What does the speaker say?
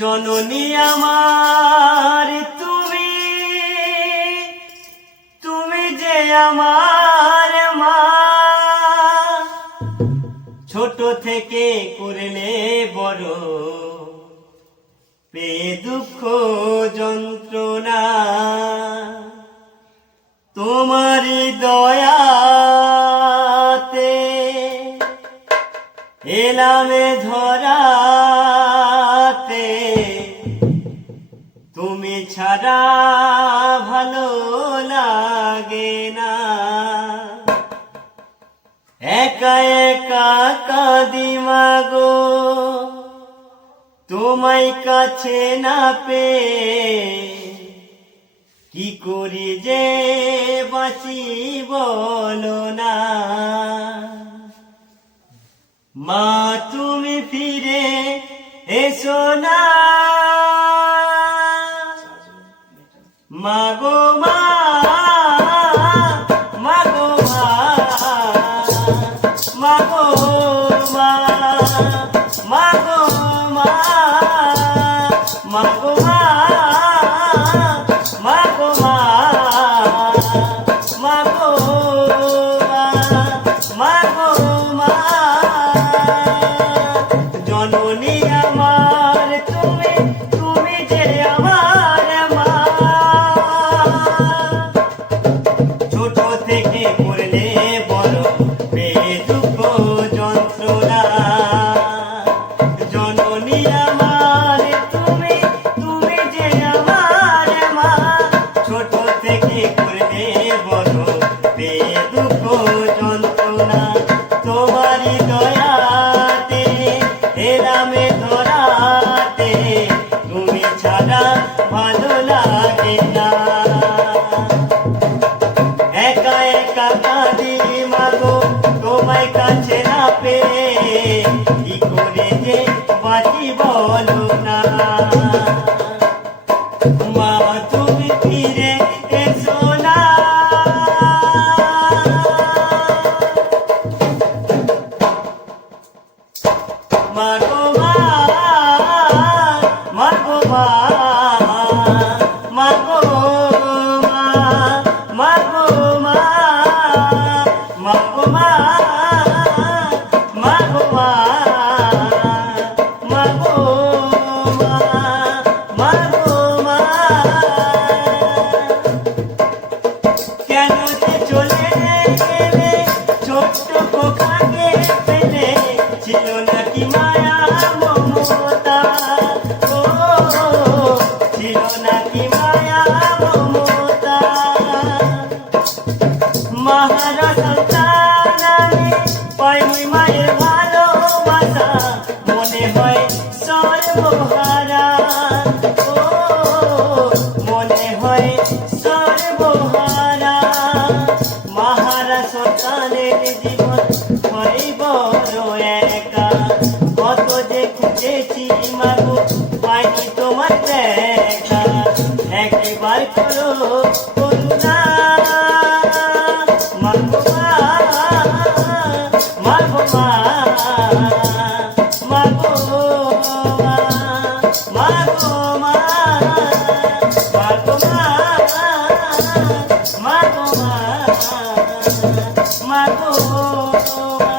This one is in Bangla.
জননী আমার তুমি, তুমি যে আমার মা। ছোট থেকে করলে বড়, পেয়ে দুঃখ যন্ত্রণা। তোমারই দয়াতে এলামে ধরাতে, তুমি ছাড়া ভালো লাগে না। একা একা কাঁদি মাগো, তোমায় কাছে না পেয়ে। কি করি যে বাঁচি বলো না। মা তুমি ফিরে এসো না, মাগো মা, মাগো মা, মাগো মা, মাগো মা, মাগো মা, মাগো মা, মাগো মা, মাগো মা। জননী আমার তুমি, তুমি যে আমার মা। ছোট থেকে করলে বড়, পেয়ে দুঃখ যন্ত্রণা। জননী আমার তুমি, তুমি যে আমার মা। ছোট থেকে করলে বড়, পেয়ে দুঃখ যন্ত্রণা। তোমারই দয়াতে এলামে ধরাতে, তুমি ছাড়া ভালো লাগে না। একা একা কাঁদি মাগো, তোমায় কাছে না পেয়ে। কি করে যে বাঁচি বলো না। মা তুমি ফিরে এসো না, মাগো মা, মাগো মা, মাগো মা, মাগো মা, মাগো মা, মাগো মা, মাগো মা, মাগো মা। কেন যে চলে গেলে ছোট্ট খোকাকে ফেলে, ছিল নাকি মায়া মমতা। ও ছিল নাকি মায়া মমতা। মাহারা সন্তান আমি পাইনি মায়ের ভালোবাসা, মনে হয় সর্বহারা। ও মনে হয় সর্বহারা। মাহারা সন্তানের জীবন হয় বড় একা। কত যে খুঁজেছি মাগো, পাইনি তোমার দেখা। একবার করো করুণা, মাগো মা, মাগো মা, মাগো মা, মাগো মা, মাগো মা, মাগো মা, মাগো মা।